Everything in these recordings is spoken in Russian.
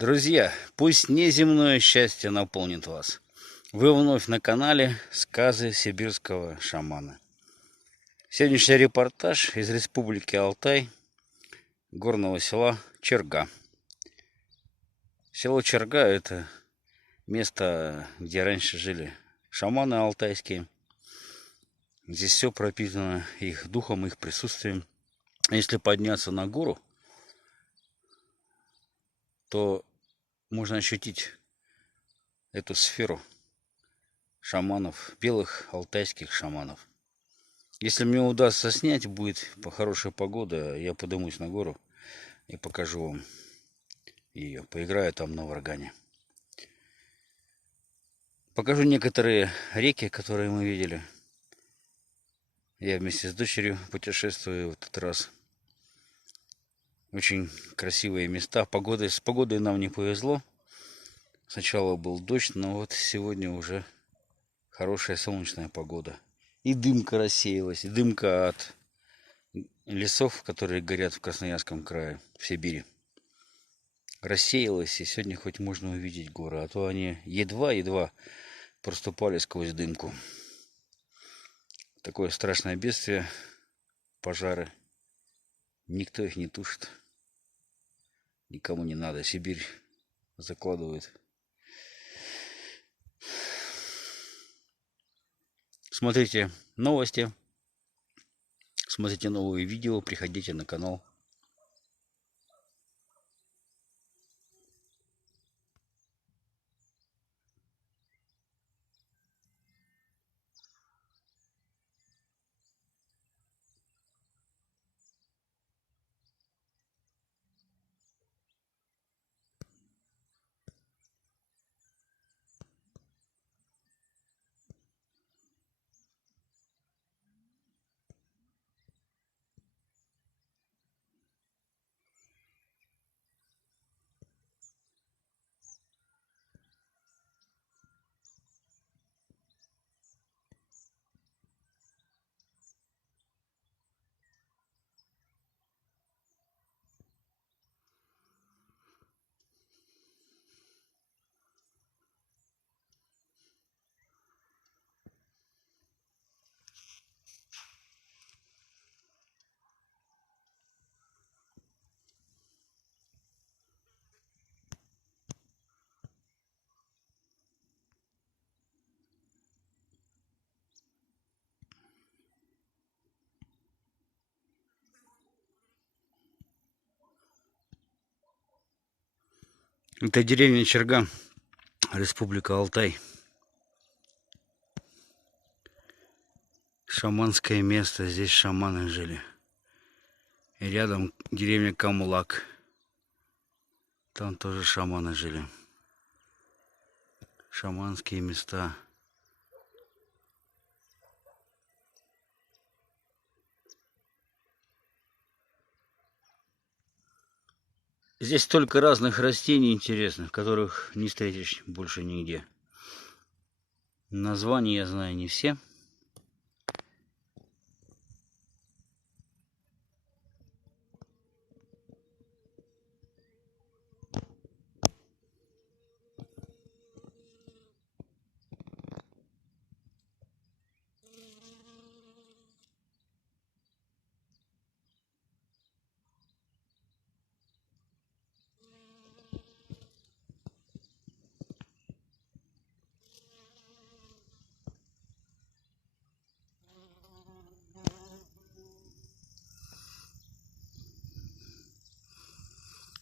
Друзья, пусть неземное счастье наполнит вас. Вы вновь на канале «Сказы сибирского шамана». Сегодняшний репортаж из Республики Алтай, горного села Черга. Село Черга – это место, где раньше жили шаманы алтайские. Здесь все пропитано их духом, их присутствием. Если подняться на гору, то можно ощутить эту сферу шаманов, белых алтайских шаманов. Если мне удастся снять, будет хорошая погода, я поднимусь на гору и покажу вам ее. Поиграю там на варгане. Покажу некоторые реки, которые мы видели. Я вместе с дочерью путешествую в этот раз. Очень красивые места. С погодой нам не повезло. Сначала был дождь, но вот сегодня уже хорошая солнечная погода. И дымка рассеялась, и дымка от лесов, которые горят в Красноярском крае, в Сибири. Рассеялась, и сегодня хоть можно увидеть горы, а то они едва-едва проступали сквозь дымку. Такое страшное бедствие, пожары. Никто их не тушит. Никому не надо. Сибирь закладывает. Смотрите новости. Смотрите новые видео. Приходите на канал. Это деревня Черга, Республика Алтай. Шаманское место, здесь шаманы жили. И рядом деревня Камулак. Там тоже шаманы жили. Шаманские места. Здесь столько разных растений интересных, которых не встретишь больше нигде. Названия я знаю не все.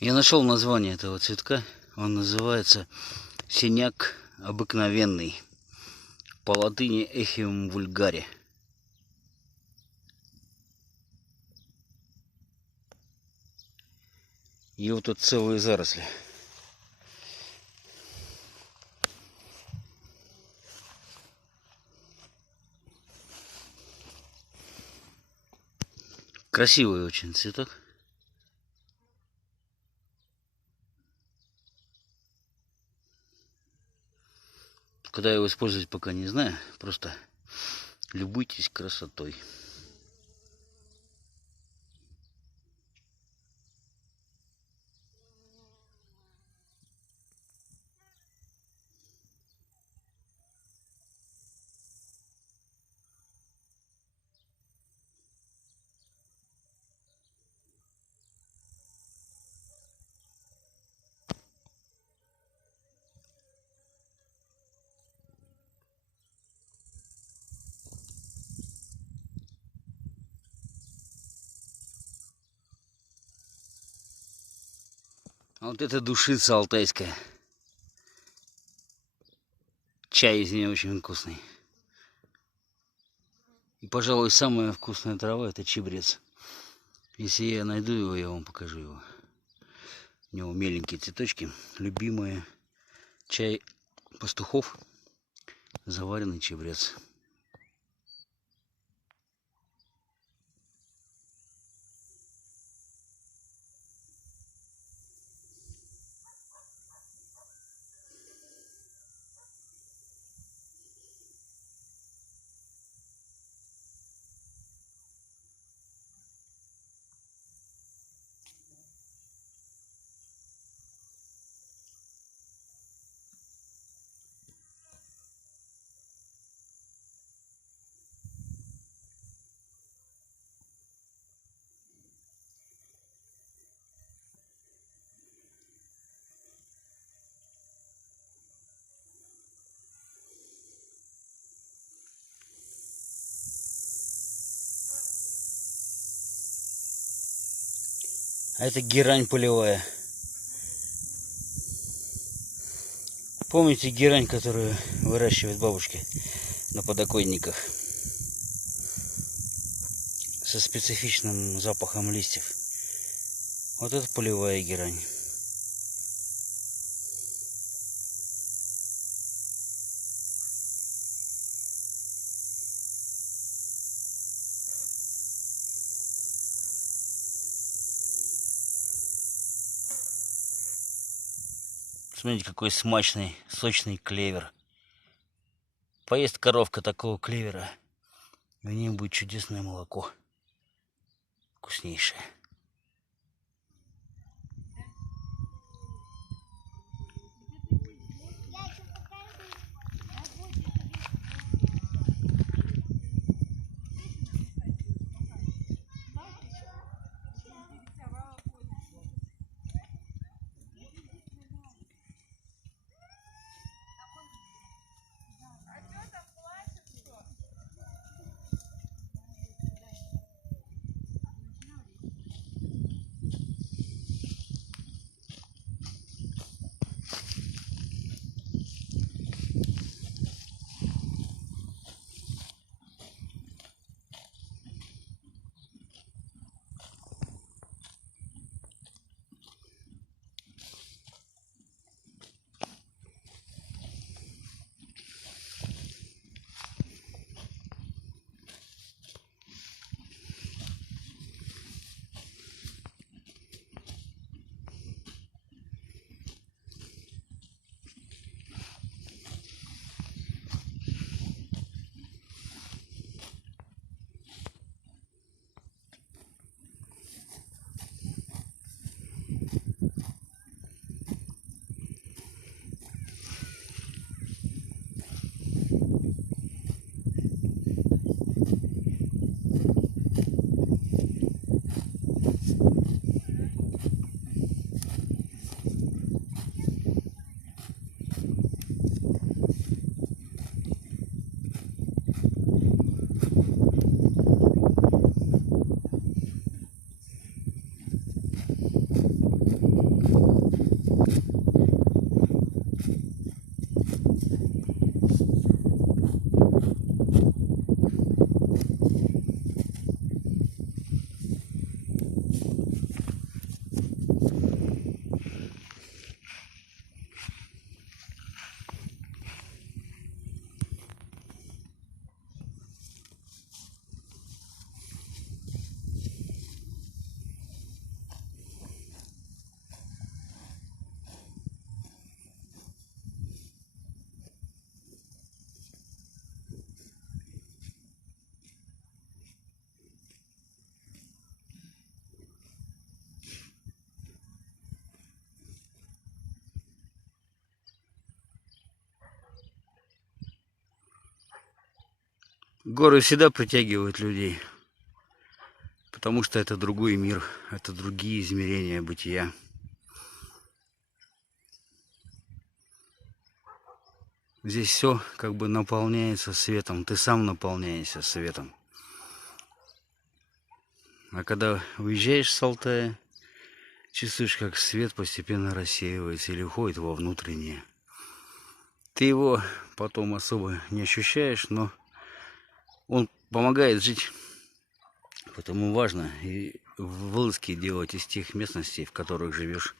Я нашел название этого цветка. Он называется синяк обыкновенный. По латыни Эхиум вульгаре. И вот тут целые заросли. Красивый очень цветок. Когда его использовать, пока не знаю. Просто любуйтесь красотой. А вот это душица алтайская. Чай из нее очень вкусный. И, пожалуй, самая вкусная трава — это чебрец. Если я найду его, я вам покажу его. У него меленькие цветочки. Любимый чай пастухов — заваренный чебрец. А это герань полевая. Помните герань, которую выращивают бабушки на подоконниках? Со специфичным запахом листьев. Вот это полевая герань. Смотрите, какой смачный, сочный клевер. Поест коровка такого клевера, и у нее будет чудесное молоко. Вкуснейшее. Горы всегда притягивают людей, потому что это другой мир, это другие измерения бытия. Здесь все как бы наполняется светом, ты сам наполняешься светом. А когда уезжаешь с Алтая, Чувствуешь, как свет постепенно рассеивается или уходит во внутреннее. Ты его потом особо не ощущаешь, но он помогает жить. Поэтому важно и вылазки делать из тех местностей, в которых живешь.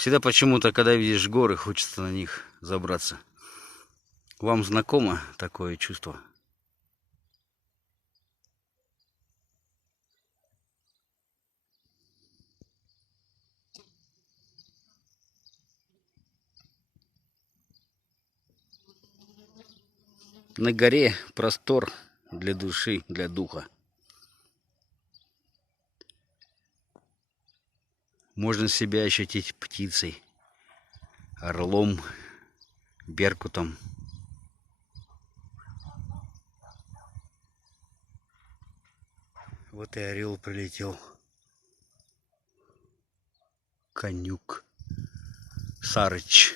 Всегда почему-то, когда видишь горы, хочется на них забраться. Вам знакомо такое чувство? На горе простор для души, для духа. Можно себя ощутить птицей, орлом, беркутом. Вот и орел прилетел. Конюк, Сарыч.